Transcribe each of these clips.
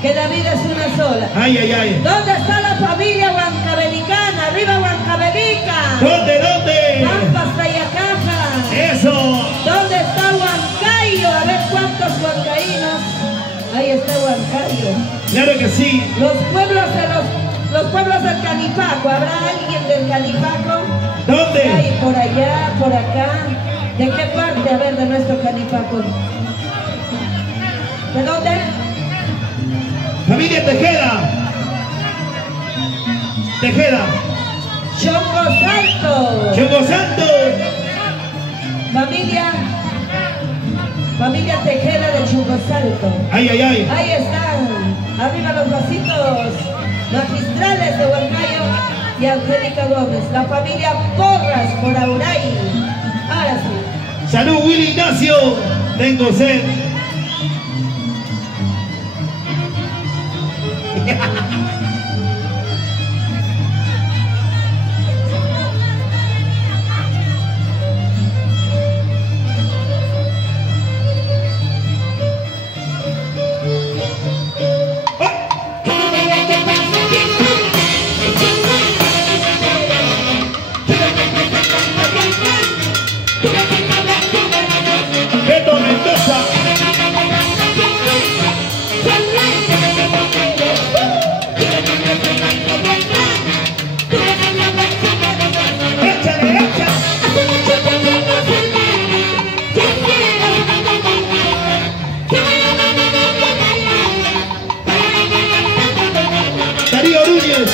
Que la vida es una sola. Ay, ay, ay. ¿Dónde está la familia huancabelicana? ¡Arriba Huancavelica! ¿Dónde? Pampas, Tayacaja. ¡Eso! ¿Dónde está Huancayo? A ver cuántos huancaínos. Ahí está Huancayo. Claro que sí. Los pueblos del Canipaco. ¿Habrá alguien del Canipaco? ¿Dónde? Hay por allá, por acá. ¿De qué parte? A ver, de nuestro Canipaco. ¿De dónde? Familia Tejeda. Tejeda. Chongo Salto. Chongo Santo. Familia Tejeda de Chongo Salto. Ay, ay, ay. Ahí están. Arriba los vasitos magistrales de Huancayo y Angélica Gómez. La familia Porras por Auray. Ahora sí. Salud, Willy Ignacio. Tengo sed. Beto Mendoza. Darío Núñez.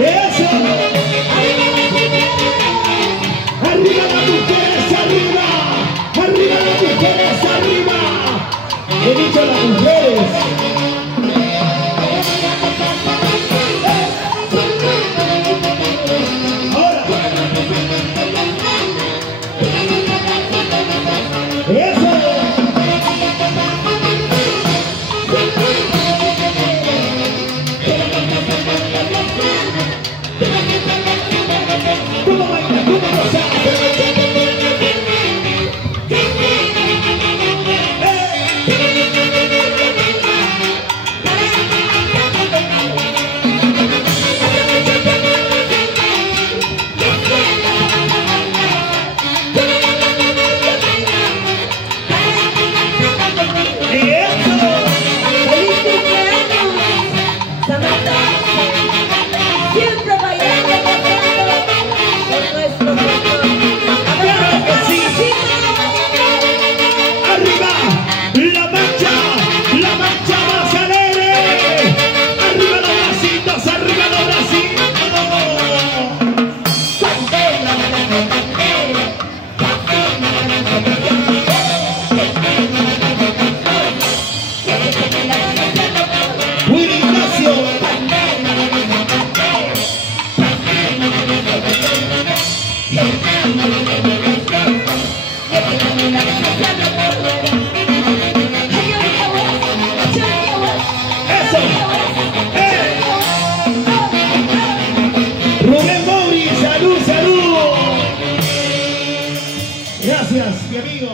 ¡Eso! ¡Arriba las mujeres, arriba! ¡Arriba las mujeres, arriba! He dicho las mujeres. Ahora. ¡Eso! ¿Cómo baila? ¿Cómo goza? Siempre bailando, por nuestro mundo. ¡Arriba! ¡La marcha más alegre! ¡Arriba los bracitos! ¡Arriba los bracitos! ¡Willy Ignacio! ¡Eso! Rubén Mauri, salud, salud. Gracias, mi amigo.